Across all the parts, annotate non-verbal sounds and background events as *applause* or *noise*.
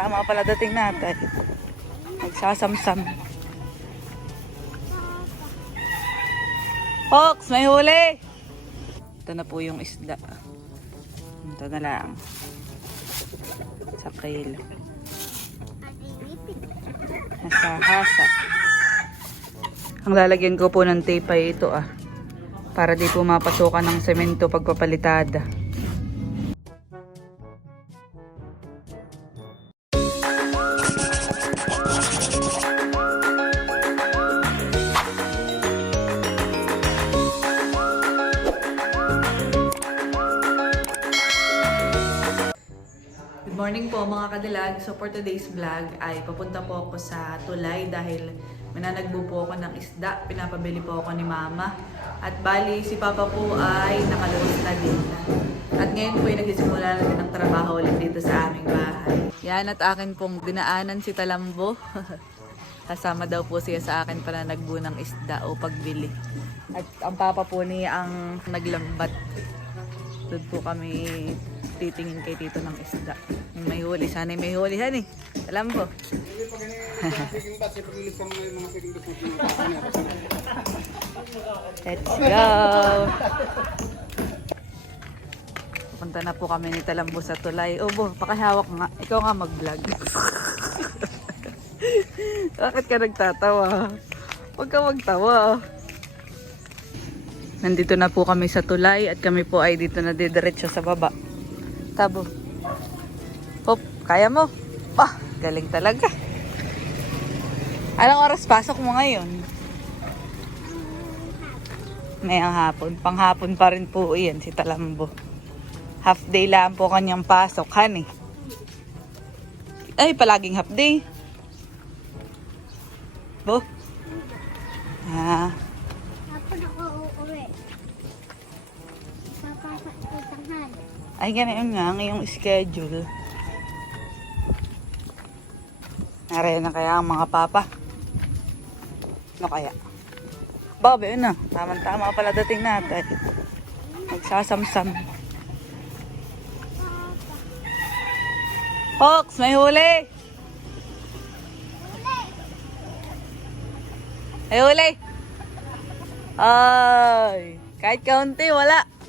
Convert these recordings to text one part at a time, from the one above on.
Tama pala dating natin. Nagsasamsam. Fox, may huli! Ito na po yung isda. Ito na lang. Sa kail. Nasa hasa. Ang lalagyan ko po ng tape ay ito ah. Para di po mapasukan ng semento pagpapalitada. Morning po mga kadilag. So for today's vlog ay papunta po ako sa Tulay dahil mananagbo po ako ng isda. Pinapabili po ako ni Mama. At bali si Papa po ay nakaluwas na din. At ngayon po ay nagsisimula na din ng trabaho ulit dito sa aming bahay. Yan at akin pong dinaanan si Talambo. *laughs* Kasama daw po siya sa akin para nagbo ng isda o pagbili. At ang papa po niya ang naglambat. Doon po kami titingin kay Tito ng isda. May huli. Sana may hulihan eh. Alam po. Let's go! Punta na po kami ni Talambo sa tulay. Obo, pakahawak nga. Ikaw nga mag-vlog. *laughs* Bakit ka nagtatawa? Huwag ka magtawa. Nandito na po kami sa tulay at kami po ay dito na didiretso sa baba. Tabo. Hop, kaya mo? Bah, galing talaga. Anong oras pasok mo ngayon? Ngayong hapon. Panghapon pa rin po iyan si Talambo. Half day lang po kanyang pasok, honey. Ay, palaging half day. Bo? Ah, Hapon ako ay ganun nga, ngayong schedule. Narayan na kaya ang mga papa. Ano kaya? Babe, yun na. Tama-tama pala dating natin. Nagsasamsam. Fox, may huli! May huli! Ay, kahit kaunti. Wala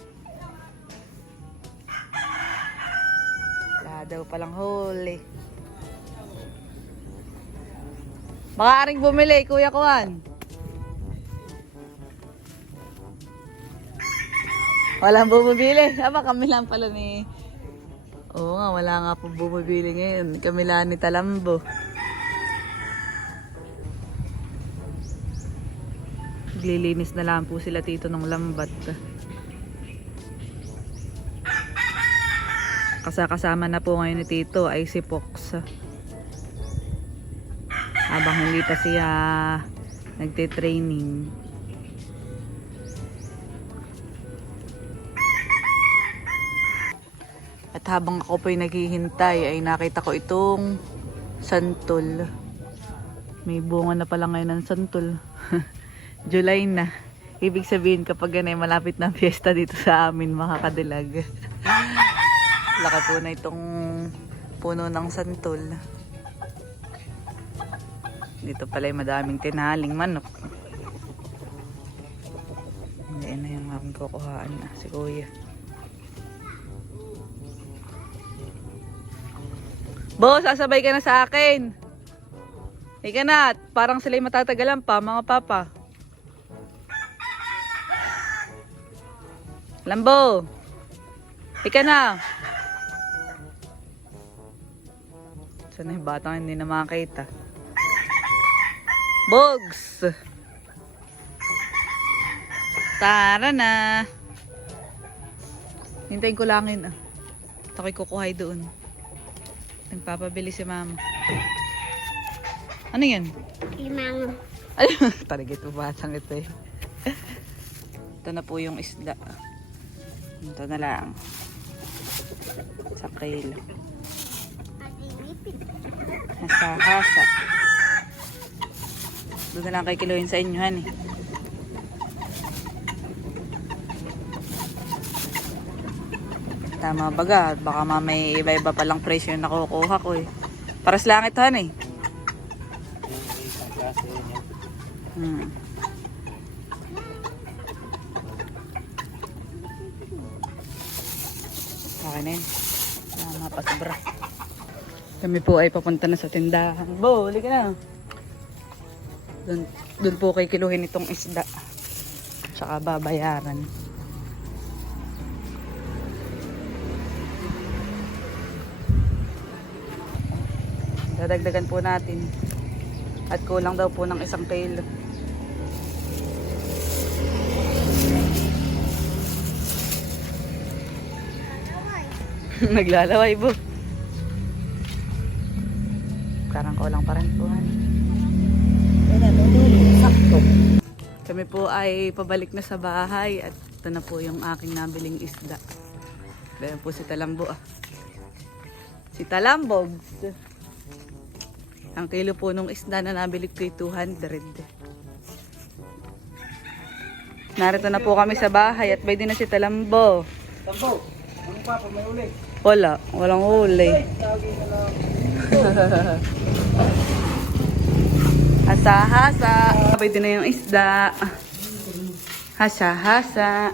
daw palang huli. Baka aring bumili, Kuya Kuan. Walang bumibili. *laughs* Aba, kami lang pala ni... Oo nga, wala nga po bumibili ngayon. Kami lang ni Talambo. Naglilinis na lang po sila tito ng lambat. Kasakasama na po ngayon ni tito ay si Pox. Habang hindi pa siya nagte-training. At habang ako po'y naghihintay ay nakita ko itong santol. May bunga na pala ngayon ng santol. *laughs* July na. Ibig sabihin kapag ganay malapit na fiesta dito sa amin makakadilag. *laughs* Laki po na itong puno ng santol. Dito pala ay madaming tinaling manok. Hindi na yung aking kukuhaan na si kuya. Bo, sasabay ka na sa akin. Ika na, parang sila'y matatagalan pa, mga papa. Lambo. Ika na. Sana yung batang hindi na makakita. Bogs. Tara na. Hintayin ko langin ah. Ito ko'y kukuhay doon. Nagpapabili si mama. Ano yan? Limang. Ay, *laughs* talaga ito batang ito eh. Ito na po yung isda. Ito na lang. Sa kail. Adilipit. Nasa hasa. Doon na lang kay kilohin sa inyo, han eh. Tama baga, baka mamay iba-iba palang presyo yung nakukuha ko eh. Paras langit han. Yung isang klase yan. Hmm. Okay na yun. Tama pa sobra. Kami po ay papunta na sa tindahan. Bo, huli ka na. Doon, doon po kay kiluhin itong isda. Tsaka babayaran. Dadagdagan po natin. At kulang daw po ng isang kilo. *laughs* Naglalaway po. Parang kulang pa rin po. Sakto. Kami po ay pabalik na sa bahay at ito na po yung aking nabiling isda. Ayan po si Talambo ah. Si Talambog. Ang kilo po nung isda na nabili ko ay 200. Narito na po kami sa bahay at pwede na si Talambo. Tambo. Ano pa may uli? Wala, walang huli. *laughs* Hasa-hasa. Pwede na yung isda. Hasa-hasa.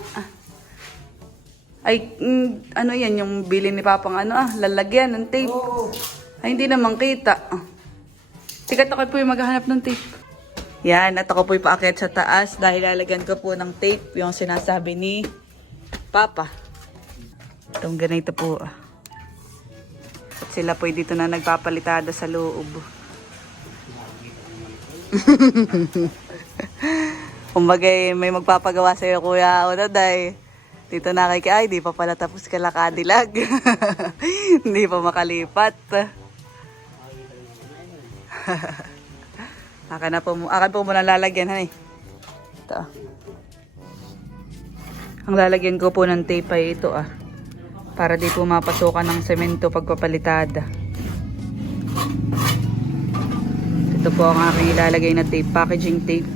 Ay, mm, ano yan, yung bili ni Papang ano ah, lalagyan ng tape. Oo. Ay, hindi naman kita. Ah. Tikat ako po yung maghahanap ng tape. Yan, at ako po yung paakyat sa taas dahil lalagyan ko po ng tape yung sinasabi ni Papa. Itong ganito po. ah. Sila po dito na nagpapalitada sa loob. *laughs* Kumbaga eh, may magpapagawa sa'yo kuya Odaday. Dito na kay ay, di pa pala tapos kalakadilag. *laughs* Hindi pa makalipat. *laughs* akan na po, akan po muna lalagyan, honey. Ito. ah. Ang lalagyan ko po ng tape ay ito ah. Para di po mapasukan ng semento pagpapalitada. Ito po ang aking ilalagay na tape, packaging tape.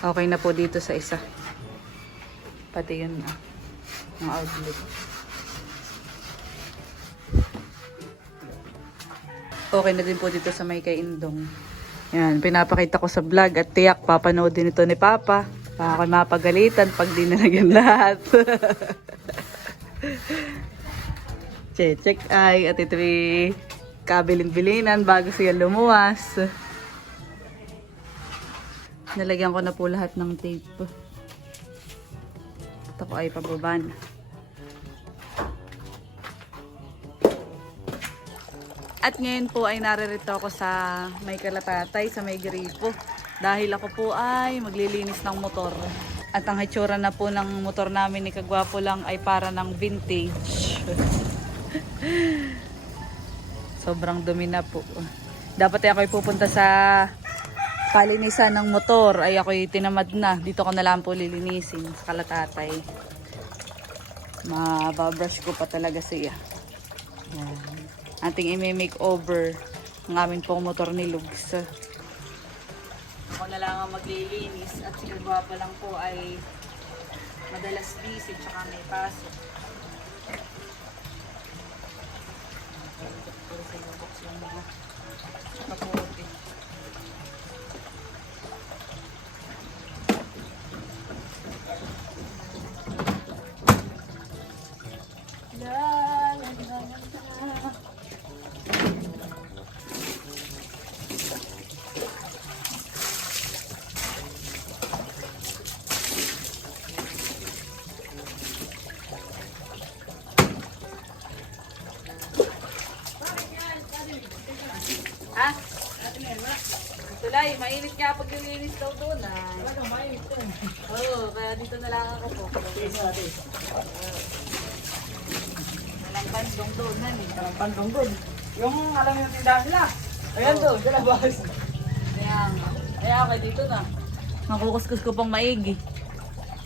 Okay na po dito sa isa. Pati yun ah. Ang outlet. Okay na din po dito sa may kay Indong. Yan, pinapakita ko sa vlog at tiyak papanoodin ito ni Papa. Baka mapagalitan pag di nalagyan lahat. *laughs* che, check ay at ito kabilin-bilinan bago siya lumuwas. Nalagyan ko na po lahat ng tape. Ito ko ay pababa na. At ngayon po ay naririto ako sa may kalatatay, sa may gripo. Dahil ako po ay maglilinis ng motor. At ang hitsura na po ng motor namin ni Kagwapo lang ay para ng vintage. *laughs* Sobrang dumi na po. Dapat ay ako'y pupunta sa palinisan ng motor. Ay ako'y tinamad na. Dito ko na lang po lilinisin sa kalatatay. Mababrush ko pa talaga siya. Ating i-make over ang amin pong motor ni Lugs. Ang maglilinis at si Kagwapa lang po ay madalas busy tsaka may pasok. Puro sa Tulay, mainit nga pag nilinis daw doon ah. Talagang mainit ko Oo, kaya dito na lang ako po. Walang bandong doon na eh. Ang pandong doon. Yung alam yung tindahan nila. Ayan doon, sa labas. Kaya nga. Kaya ako dito na. Nakukuskus ko pang maigi.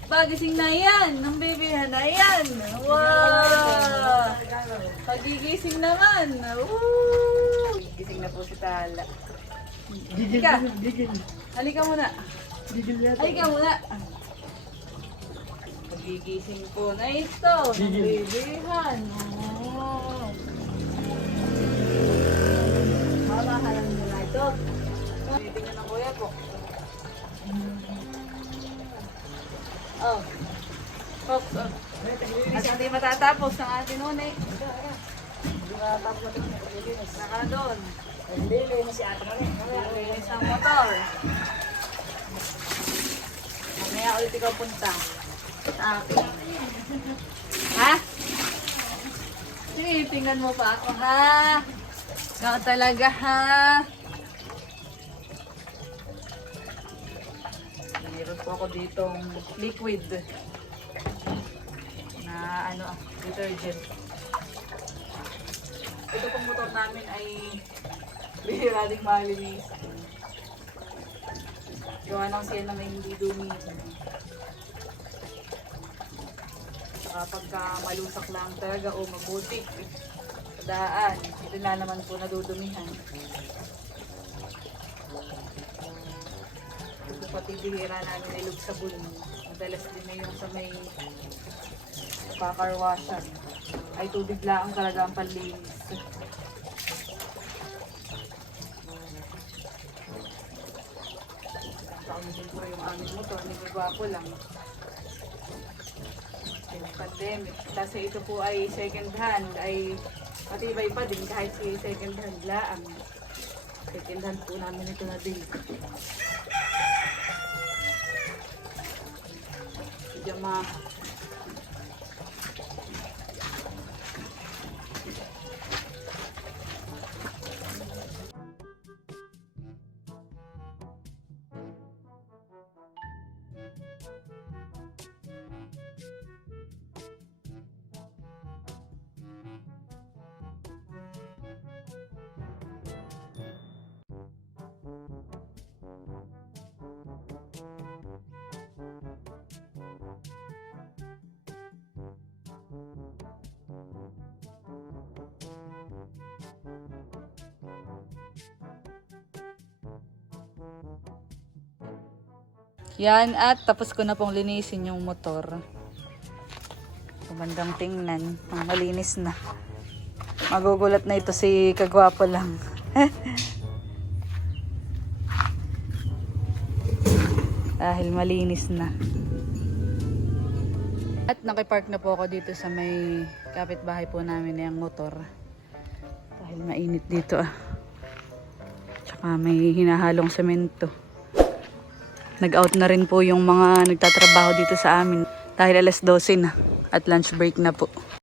Pagising na yan! Ng babyhan na yan! Wow! Pagigising naman! Woo! Gising na po si Tala. Gigil, Halika. gigil. Halika muna. Gigil natin. Halika muna. Pagigising po na ito. Gigil. Bibihan. Oh. Mamahalan nyo na ito. Titingnan ng kuya po. Oh. Oh, oh. At hindi matatapos ng ating unay. Hindi matatapos ng ating unay. Naka doon. Hindi, linis si ate kami. Mamaya, Linis ng motor. Mamaya ulit ikaw punta. Sa akin. Ha? Tinitingnan mo pa ako, ha? Ikaw talaga, ha? Meron po ako ditong liquid na ano, detergent. Ito pong motor namin ay bihira ding malinis. Gawa ng siya na may hindi dumi. Saka pagka malusak lang talaga o mabuti. Sa daan, ito na naman po nadudumihan. Ito pati bihira namin ay sabon. Madalas din na yung sa may pakarwashan. Ay tubig lang talaga ang panlinis. Kaulitin ko yung aming motor, nagbago lang. Yung pandemic. Kasi ito po ay second hand, ay matibay pa din kahit si second hand laang. Second hand po namin ito na din. Yamaha. Yan at tapos ko na pong linisin yung motor. Magandang tingnan. Ang malinis na. Magugulat na ito si Kagwapo lang. *laughs* Dahil malinis na. At nakipark na po ako dito sa may kapitbahay po namin na yung motor. Dahil mainit dito ah. Tsaka may hinahalong semento. Nag-out na rin po yung mga nagtatrabaho dito sa amin dahil alas 12 na at lunch break na po.